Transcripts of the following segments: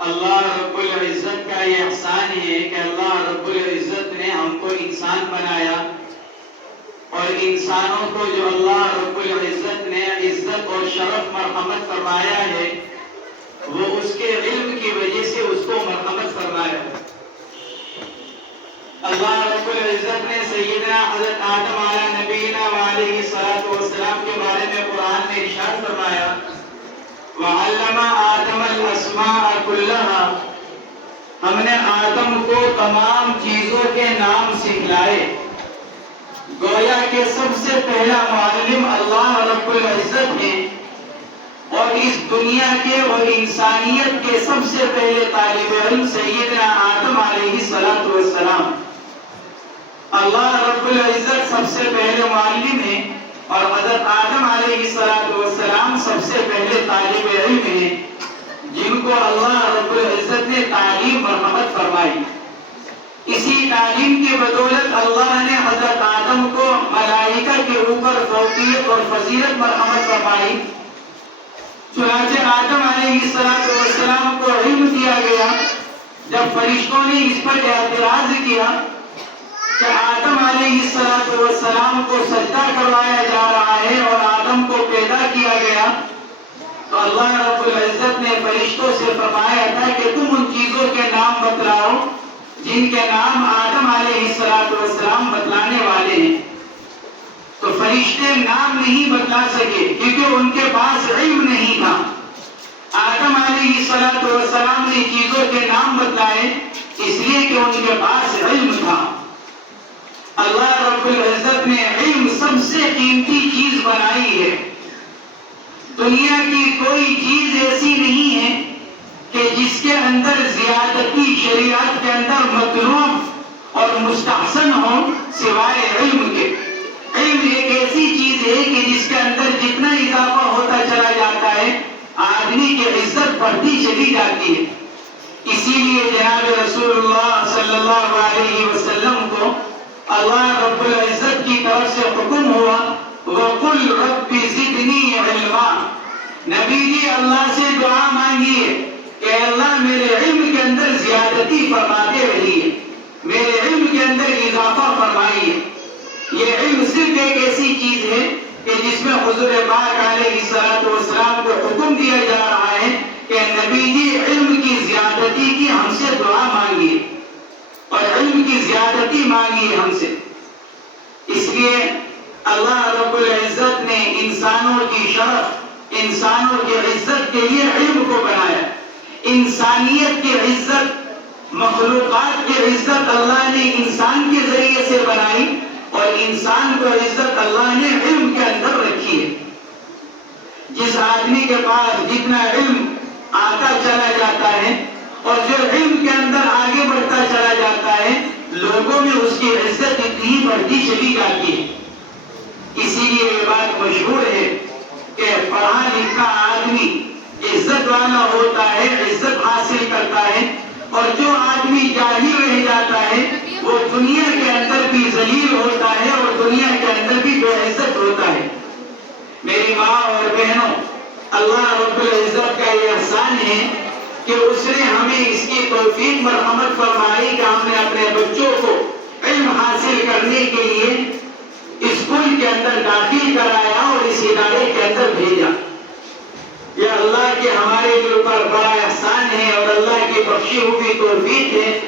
اللہ رب العزت کا یہ احسان ہے کہ اللہ رب العزت نے ہم کو انسان بنایا، اور انسانوں کو جو اللہ رب العزت نے عزت اور شرف مرحمت فرمایا ہے وہ اس کے علم کی وجہ سے اس کو مرحمت فرمایا۔ اللہ رب العزت نے سیدنا حضرت آدم علیہ نبینا وعلیہ السلام کے بارے میں قرآن میں ارشاد فرمایا، وَعَلَّمَ آدَمَ الْأَسْمَاءَ كُلَّهَا، ہم نے آدم کو تمام چیزوں کے نام سکھلائے۔ گویا کہ سب سے پہلا معلم اللہ رب العزت ہے، اور اس دنیا کے اور انسانیت کے سب سے پہلے طالب علم سیدنا آدم علیہ السلام۔ اللہ رب العزت سب سے پہلے معلم ہے، اور حضرت آدم علیہ السلام سب سے پہلے طالب علم ہیں جن کو اللہ رب العزت نے تعلیم مرحمت فرمائی۔ اسی تعلیم کی بدولت اللہ نے حضرت آدم کو ملائکہ کے اوپر فوقیت اور فضیلت مرحمت فرمائی۔ چنانچہ آدم علیہ السلام کو علم دیا گیا۔ جب فرشتوں نے اس پر اعتراض کیا کہ آدم علیہ السلام کو سجدہ کروایا جا رہا ہے اور آدم کو پیدا کیا گیا، تو اللہ رب العزت نے فرشتوں سے فرمایا تھا کہ تم ان چیزوں کے نام بتلاؤ جن کے نام آدم علیہ السلام بتلانے والے ہیں۔ تو فرشتے نام نہیں بتلا سکے کیونکہ ان کے پاس علم نہیں تھا۔ آدم علیہ السلام نے چیزوں کے نام بتلائے اس لیے کہ ان کے پاس علم تھا۔ اللہ رب العزت نے علم سب سے قیمتی چیز بنائی ہے۔ دنیا کی کوئی چیز ایسی نہیں ہے کہ جس کے اندر زیادتی شریعت کے اندر مطلوب اور مستحسن ہو سوائے علم کے۔ علم ایک ایسی چیز ہے کہ جس کے اندر جتنا اضافہ ہوتا چلا جاتا ہے آدمی کی عزت بڑھتی چلی جاتی ہے۔ اسی لیے جناب رسول اللہ صلی اللہ علیہ وسلم کو اللہ رب العزت کی طرف سے حکم ہوا، وَقُلْ رَبِّ زِدْنِي عِلْمًا، نبی جی اللہ سے دعا مانگیے کہ اللہ میرے علم کے اندر زیادتی فرماتے رہیے، میرے علم کے اندر اضافہ فرمائیے۔ یہ علم صرف ایک ایسی چیز ہے کہ جس میں حضور پاک علیہ السلام کو حکم دیا جا رہا ہے کہ نبی جی علم کی زیادتی کی ہم سے دعا مانگیے اور علم کی زیادتی مانگیے ہم سے۔ اس لیے اللہ رب العزت نے انسانوں کی شرف، انسانوں کی عزت کے لیے علم کو بنایا۔ انسانیت کی عزت، مخلوقات کی عزت اللہ نے انسان کے ذریعے سے بنائی، اور انسان کو عزت اللہ نے علم کے اندر رکھی ہے۔ جس آدمی کے پاس جتنا علم آتا چلا جاتا ہے اور جو علم کے اندر آگے بڑھتا چلا جاتا ہے، لوگوں میں اس کی عزت اتنی بڑھتی چلی جاتی ہے۔ اسی لیے یہ بات مشہور ہے کہ پڑھا لکھا آدمی عزت والا ہوتا ہے، عزت حاصل کرتا ہے، اور جو آدمی جاہل رہ جاتا ہے وہ دنیا کے اندر بھی ذلیل ہوتا ہے اور دنیا کے اندر بھی بے عزت ہوتا ہے۔ میری ماں اور بہنوں، اللہ رب العزت کا یہ احسان ہے کہ اس نے ہمیں اس کی توفیق مرحمت فرمائی کہ ہم نے اپنے بچوں کو علم حاصل کرنے کے لیے اسکول کے اندر داخل کرایا اور اس ادارے کے اندر بھیجا۔ یہ اللہ کے ہمارے اوپر بڑا احسان ہے اور اللہ کی بخشی ہوئی توفیق ہے،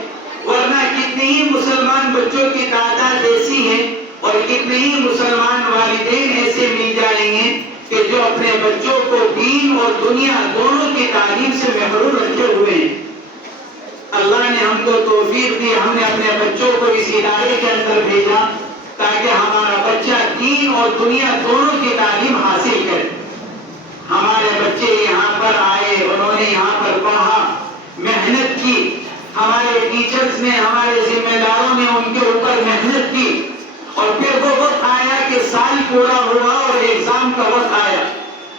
ورنہ کتنے ہی مسلمان بچوں کی تعداد ایسی ہے اور کتنے ہی مسلمان والدین ایسے مل جائیں گے کہ جو اپنے بچوں کو دین اور دنیا دونوں کی تعلیم سے محروم رکھے ہوئے ہیں۔ اللہ نے ہم کو توفیق دی، ہم نے اپنے بچوں کو اس ادارے کے اندر بھیجا تاکہ ہمارا بچہ دین اور دنیا دونوں کی تعلیم حاصل کرے۔ ہمارے بچے یہاں پر آئے، انہوں نے یہاں پر پڑھا، محنت کی، ہمارے ٹیچرز نے، ہمارے ذمہ داروں نے ان کے اوپر محنت کی، اور پھر وہ وقت آیا کہ سال پورا ہوا اور ایگزام کا وقت آیا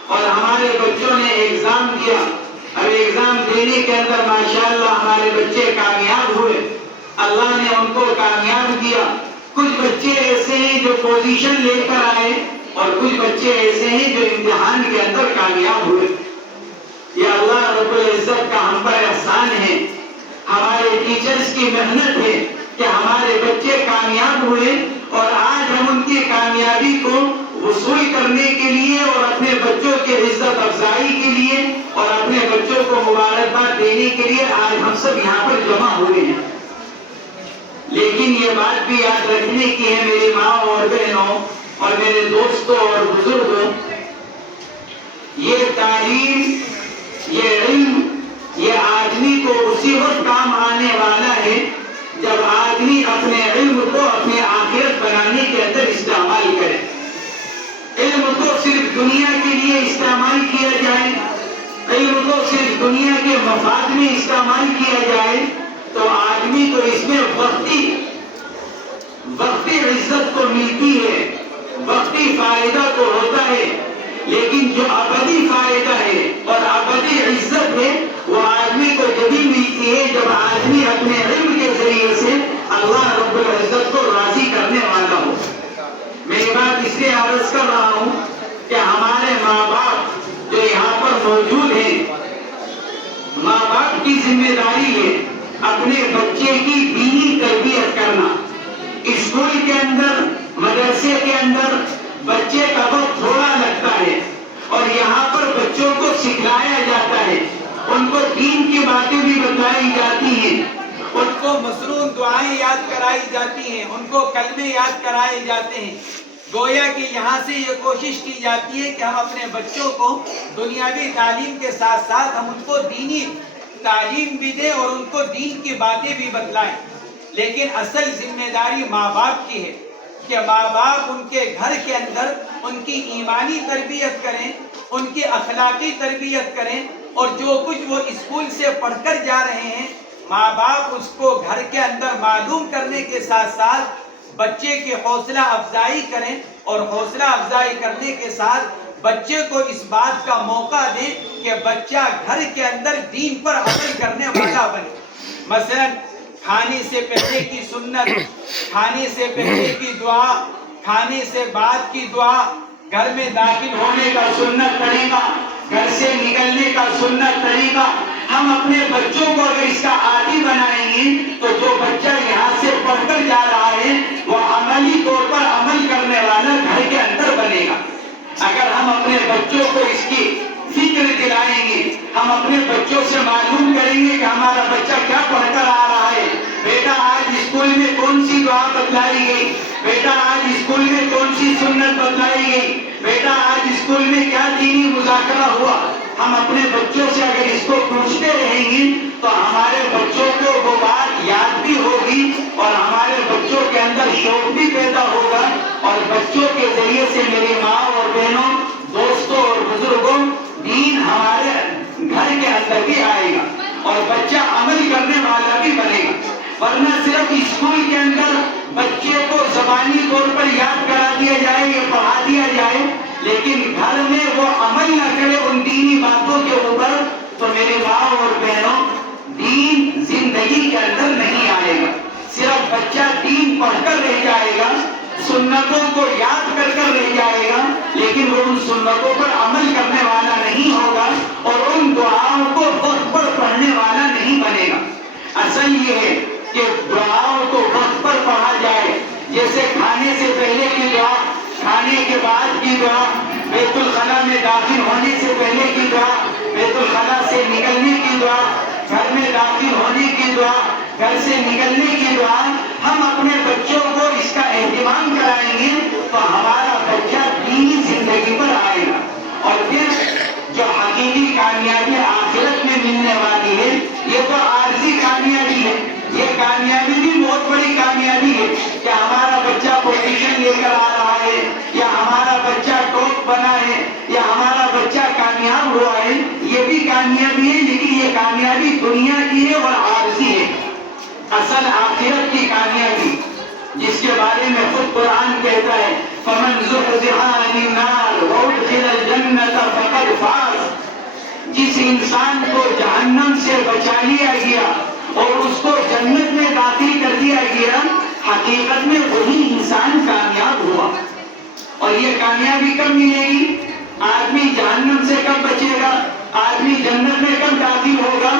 اور ہمارے بچوں نے ایگزام دیا۔ اب ایگزام دینے کے اندر ماشاءاللہ ہمارے بچے کامیاب ہوئے، اللہ نے ان کو کامیاب کیا۔ کچھ بچے ایسے ہیں جو پوزیشن لے کر آئے اور کچھ بچے ایسے ہیں جو امتحان کے اندر کامیاب ہوئے۔ یہ اللہ رب العزت کا ہم پر احسان ہے، ہمارے ٹیچرز کی محنت ہے کہ ہمارے بچے کامیاب ہوئے، اور آج ہم ان کی کامیابی کو وصول کرنے کے لیے اور اپنے بچوں کی عزت افزائی کے لیے اور اپنے بچوں کو مبارکباد دینے کے لیے آج ہم سب یہاں پر جمع ہوئے ہیں۔ لیکن یہ بات بھی یاد رکھنے کی ہے میری ماں اور بہنوں اور میرے دوستوں اور بزرگوں، یہ تعلیم، یہ علم، یہ آدمی کو اسی وقت کام آنے والا ہے جب آدمی اپنے علم کو اپنے آخرت بنانے کے اندر استعمال کرے۔ علم کو صرف دنیا کے لیے استعمال کیا جائے، علم کو صرف دنیا کے مفاد میں استعمال کیا جائے تو آدمی کو اس میں وقتی عزت کو ملتی ہے، وقتی فائدہ تو ہوتا ہے، لیکن جو ابدی فائدہ ہے اور ابدی عزت ہے وہ آدمی کو جبھی ملتی ہے جب آدمی اپنے علم کے ذریعے سے اللہ رب العزت کو راضی کرنے والا ہو۔ میری بات اس لیے عرض کر رہا ہوں کہ ہمارے ماں باپ جو یہاں پر موجود ہیں، ماں باپ کی ذمہ داری ہے اپنے بچے کی دینی تربیت کرنا۔ اسکول کے اندر، مدرسے کے اندر بچے کا وقت تھوڑا لگتا ہے اور یہاں پر بچوں کو سکھلایا جاتا ہے، ان کو دین کی باتیں بھی بتائی جاتی ہیں، ان کو مسنون دعائیں یاد کرائی جاتی ہیں، ان کو کلمے یاد کرائے جاتے ہیں۔ گویا کہ یہاں سے یہ کوشش کی جاتی ہے کہ ہم اپنے بچوں کو دنیاوی تعلیم کے ساتھ ساتھ ہم ان کو دینی تعلیم بھی دیں اور ان کو دین کی باتیں بھی بتلائیں۔ لیکن اصل ذمہ داری ماں باپ کی ہے کہ ماں باپ ان کے گھر کے اندر ان کی ایمانی تربیت کریں، ان کی اخلاقی تربیت کریں، اور جو کچھ وہ اسکول سے پڑھ کر جا رہے ہیں ماں باپ اس کو گھر کے اندر معلوم کرنے کے ساتھ ساتھ بچے کی حوصلہ افزائی کریں، اور حوصلہ افزائی کرنے کے ساتھ بچے کو اس بات کا موقع دیں کہ بچہ گھر کے اندر دین پر عمل کرنے والا بنے۔ مثلا کھانے سے پہلے کی سنت، کھانے سے پہلے کی دعا، کھانے سے بعد کی دعا، گھر میں داخل ہونے کا سنت طریقہ، گھر سے نکلنے کا سنت طریقہ، ہم اپنے بچوں کو اگر اس کا عادی بنائیں گے تو جو بچہ یہاں سے پڑھ کر جا رہا ہے وہ عملی طور پر عمل کرنے والا گھر کے اندر بنے گا۔ اگر ہم اپنے بچوں کو اس کی فکر دلائیں گے، ہم اپنے بچوں سے معلوم کریں گے کہ ہمارا بچہ کیا پڑھ کر آ رہا ہے، بیٹا آج اسکول میں کون سی دعا بتلائی گئی، بیٹا آج اسکول میں کون سی سنت بتلائی گئی، بیٹا آج اسکول میں کیا دینی مذاکرہ ہوا، ہم اپنے بچوں سے اگر اس کو پوچھتے رہیں گے تو ہمارے بچوں کو وہ بات یاد بھی ہوگی اور ہمارے بچوں کے اندر شوق بھی پیدا ہوگا، اور بچوں کے ذریعے سے میری ماں اور بہنوں، دوستوں اور بزرگوں، دین ہمارے گھر کے اندر بھی آئے گا اور بچہ عمل کرنے والا بھی بنے گا۔ ورنہ صرف اسکول کے اندر بچے کو زبانی طور پر یاد کرا دیا جائے یا پڑھا دیا جائے لیکن گھر میں وہ عمل نہ کرے ان دینی باتوں کے اوپر تو میرے ماں اور بہنوں، دین زندگی کے اندر نہیں آئے گا۔ صرف بچہ دین پڑھ کر رہ جائے گا، سنتوں کو یاد کر کر رہ جائے گا، لیکن وہ ان سنتوں پر عمل کرنے والا نہیں ہوگا اور ان دعاؤں کو وقت پر پڑھنے والا نہیں بنے گا۔ اصل یہ ہے کہ دعاؤں کو وقت پر پڑھا جائے، جیسے کھانے سے پہلے کی دعا، کھانے کے بعد کی دعا، بیت الخلا میں داخل ہونے سے پہلے کی دعا، بیت الخلا سے نکلنے کی دعا، گھر میں داخل ہونے کی دعا، گھر سے نکلنے کی دعا، ہم اپنے بچوں کو اس کا اہتمام کرائیں گے تو ہمارا بچہ دینی زندگی پر آئے گا، اور پھر جو حقیقی کامیابی آخرت میں ملنے والی ہے یہ تو عارضی کامیابی ہے، یہ کامیابی بھی بہت بڑی کامیابی ہے کہ ہمارا بچہ پوزیشن لے کر آ رہا ہے یا ہمارا بچہ ٹاپ بنا ہے یا ہمارا بچہ کامیاب ہوا ہے، یہ بھی کامیابی ہے، لیکن یہ کامیابی دنیا کی ہے اور عارضی ہے۔ اصل آخرت کی کامیابی جس کے بارے میں خود قرآن کہتا ہے فَمَنْ زُحْزِحَ عَنِ النَّارِ وَأُدْخِلَ الْجَنَّةَ فَقَدْ فَازَ، جس انسان کو جہنم سے بچا لیا گیا اور اس کو جنت میں داخل کر دیا گیا، حقیقت میں وہی انسان کامیاب ہوا۔ اور یہ کامیابی کب ملے گی؟ آدمی جہنم سے کب بچے گا؟ آدمی جنت میں کب داخل ہوگا؟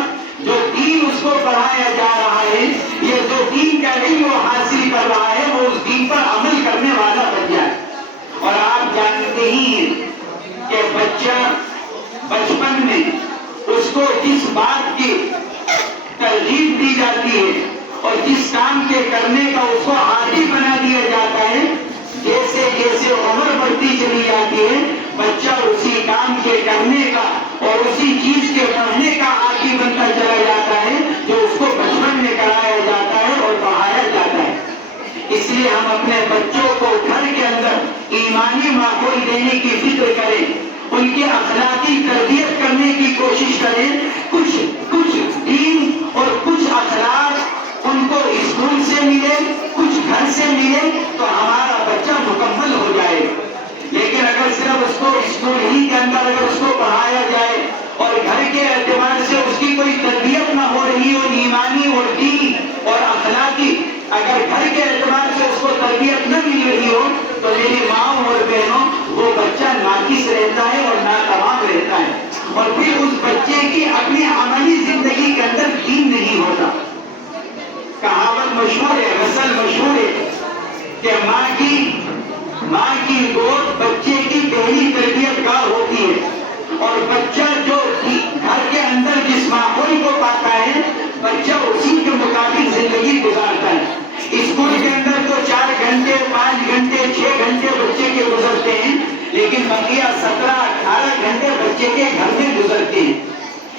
جو دین اس کو پڑھایا جا رہا ہے، یہ جو دین کا علم وہ حاصل کر رہا ہے، وہ اس دین پر عمل کرنے والا بن جائے۔ اور آپ جانتے ہی ہیں کہ بچہ بچپن میں اس کو جس بات کی ترغیب دی جاتی ہے اور جس کام کے کرنے کا اس کو عادی بنا دیا جاتا ہے، جیسے جیسے عمر بڑھتی چلی جاتی ہے، بچہ اسی کام کے کرنے کا اور اسی چیز کے پڑھنے کا عادی بنتا چلا جاتا ہے جو اس کو بچپن میں کرایا جاتا ہے اور پڑھایا جاتا ہے۔ اس لیے ہم اپنے بچوں کو گھر کے اندر ایمانی ماحول دینے کی فکر کریں، ان کی اخلاقی تربیت کرنے کی کوشش کریں، کچھ دین اور کچھ اخلاق ان کو اسکول سے ملے، کچھ گھر سے ملے تو ہمارا بچہ مکمل ہو جائے۔ لیکن اگر صرف اس کو اسکول ہی کے اندر اگر اس کو پڑھایا جائے اور گھر کے اعتبار سے اس کی کوئی تربیت نہ ہو رہی ہو، ایمانی اور دینی اور اخلاقی، اگر گھر کے اعتبار سے اس کو تربیت نہ مل رہی ہو تو میری ماں اور بہنوں، وہ بچہ ناقص رہتا ہے اور ناتمام رہتا ہے، اور پھر اس بچے کی اپنی عملی زندگی کے اندر دین نہیں ہوتا۔ کہاوت مشہور ہے، مثل مشہور ہے کہ ماں کی گود بچے کی پہلی تربیت گاہ ہوتی ہے، اور بچہ جو گھر کے اندر جس ماحول کو پاتا ہے، بچہ اسی کے مطابق زندگی گزارتا ہے۔ اسکول کے اندر تو 4 گھنٹے 5 گھنٹے 6 گھنٹے بچے کے گزرتے ہیں، لیکن بقیہ 17-18 گھنٹے بچے کے گھر میں گزرتے ہیں۔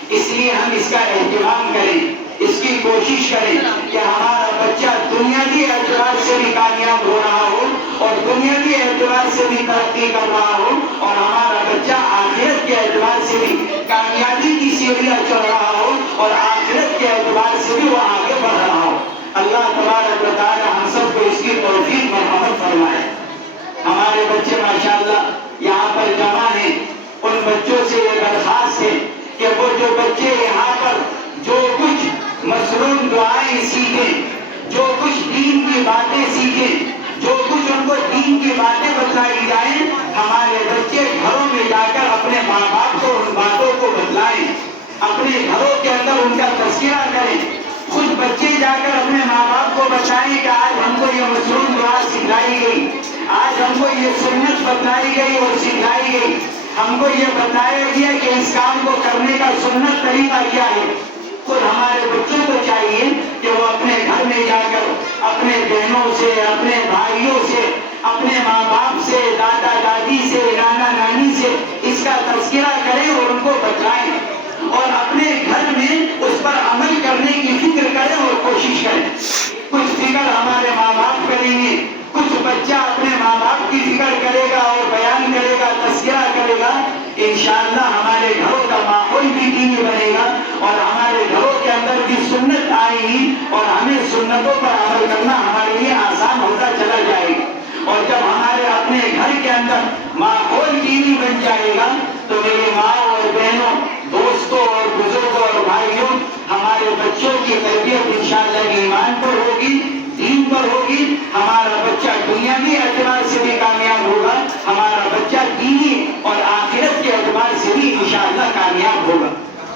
اس لیے ہم اس کا اہتمام کریں، اس کی کوشش کریں کہ ہمارا بچہ دنیاوی اعتبار سے بھی کامیاب ہو رہا ہو اور دنیاوی اعتبار سے بھی ترقی کر رہا ہو، اور ہمارا بچہ آخرت کے اعتبار سے بھی کامیابی کی سیڑھیاں چڑھ رہا ہو اور آخرت کے اعتبار سے بھی وہ آگے بڑھ رہا ہو۔ اللہ تبارک و تعالی ہم سب کو اس کی توفیق مرحمت فرمائے۔ ہمارے بچے ماشاءاللہ یہاں پر جمع ہیں، ان بچوں سے یہ درخواست ہے کہ وہ جو بچے یہاں پر جو کچھ مصروف دعائیں سیکھیں، جو کچھ دین کی باتیں سیکھیں، جو کچھ ان کو دین کی باتیں بتلائی جائیں، ہمارے بچے گھروں میں جا کر اپنے ماں باپ کو ان باتوں کو بتلائیں، اپنے گھروں کے اندر ان کا تذکرہ کریں۔ خود بچے جا کر اپنے ماں باپ کو بتائیں کہ آج ہم کو یہ مصروف دعا سکھلائی گئی، آج ہم کو یہ سنت بتلائی گئی اور سکھلائی گئی، ہم کو یہ بتایا گیا کہ اس کام کو کرنے کا سنت طریقہ کیا ہے۔ خود ہمارے بچوں کو چاہیے کہ وہ اپنے گھر میں جا کر اپنے بہنوں سے، اپنے بھائیوں سے، اپنے ماں باپ سے، دادا دادی سے، نانا نانی سے اس کا تذکرہ کریں اور ان کو بتلائیں، اور اپنے گھر میں اس پر عمل کرنے کی فکر کریں اور کوشش کریں۔ کچھ فکر ہمارے ماں باپ کریں گے، کچھ بچہ اپنے ماں باپ کی فکر کرے گا اور بیان کرے گا، تذکرہ کرے گا، انشاءاللہ ہمارے گھروں کا ماحول بھی دینی بنے گا اور ہمارے گھروں کے اندر بھی سنت آئے گی اور ہمیں سنتوں پر عمل کرنا ہمارے لیے آسان ہوتا چلا جائے گا۔ اور جب ہمارے اپنے گھر کے اندر ماحول دینی بن جائے گا تو میری ماں اور بہنوں، دوستوں اور بزرگوں اور بھائیوں، ہمارے بچوں کی تربیت انشاءاللہ ایمان پر ہوگی، دین پر ہوگی، ہمارا بچہ دنیاوی اعتبار سے بھی کامیاب ہوگا، ہمارا بچہ دینی اور آخرت کے اعتبار سے بھی انشاءاللہ کامیاب ہوگا۔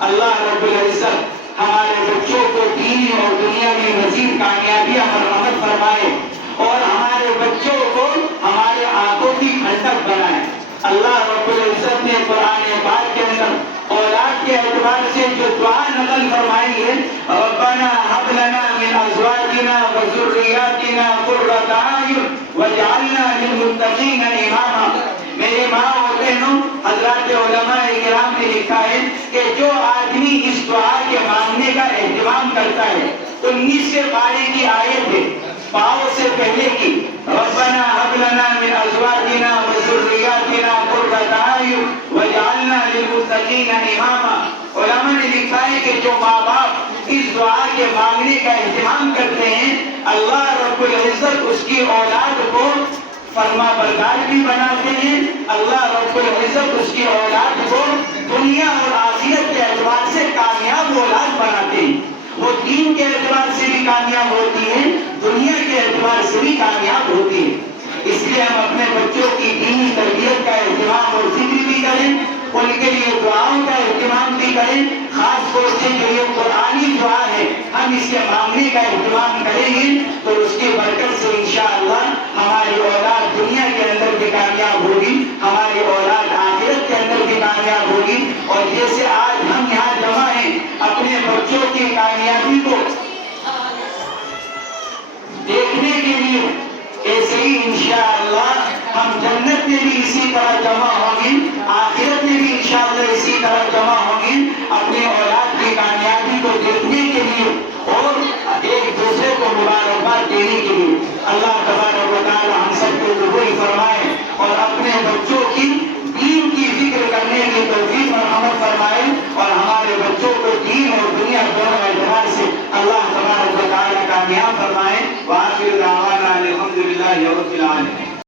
اللہ رب العزت ہمارے بچوں کو دینی اور دنیاوی مزید کامیابیاں مرحمت فرمائے اور ہمارے بچوں کو ہمارے آنکھوں کی ٹھنڈک بنائے۔ اللہ رب العزت نے قرآن پاک کے اندر اولاد کے اعتبار سے جو دعا نقل فرمائی ہے، ربنا هب لنا من ازواجنا وذرياتنا قرة اعين واجعلنا للمتقين اماما۔ میرے ماں اور بہنوں، حضرات علماء کرام نے لکھا ہے کہ جو آدمی اس دعا کے مانگنے کا اہتمام کرتا ہے، 19 پارے کی آیت ہے، پاؤں سے پہلے کی، ربنا هب لنا من ازواجنا وذرياتنا قرة اعين واجعلنا للمتقين اماما۔ علماء نے لکھا ہے کہ جو ماں باپ اس دعا کے مانگنے کا اہتمام کرتے ہیں، اللہ رب العزت اس کی اولاد کو فرما بردار بھی بناتے ہیں، اللہ رب العزت اس کی اولاد کو دنیا اور آخرت کے اعتبار سے کامیاب اولاد بناتے ہیں۔ وہ دین کے اعتبار سے بھی کامیاب ہوتی ہے، دنیا کے اعتبار سے بھی کامیاب ہوتی ہے۔ اس لیے ہم اپنے بچوں کی دینی تربیت کا اہتمام اور فکر بھی کریں ان کے لیے دعاؤں کا اہتمام بھی کریں. خاص طور سے جو یہ قرآنی دعا ہے ہم اسے مانگنے کا اہتمام کریں گے تو اس کی برکت سے انشاءاللہ ہماری اولاد دنیا کے اندر بھی کامیاب ہوگی, ہماری اولاد آخرت کے اندر بھی کامیاب ہوگی. اور جیسے آج ہم یہاں جمع ہیں اپنے بچوں کی کامیابی کو دیکھنے کے لیے, ایسے ہی انشاءاللہ ہم جنت میں بھی اسی طرح جمع ہوں گے, آخرت میں بھی انشاءاللہ اسی طرح جمع ہوں گے اپنے اولاد کی کامیابی کو دیکھنے کے لیے اور ایک دوسرے کو مبارکباد دینے کے لیے. اللہ تبارک و تعالی ہم سب کو قبول فرمائے اور اپنے بچوں کی دین کی فکر کرنے کی توفیق مرحمت فرمائے اور ہمارے بچوں کو دین اور دنیا دونوں اعتبار سے اللہ تبارک و تعالی کامیاب فرمائے. وآخر دعوانا الحمدللہ رب العالمین.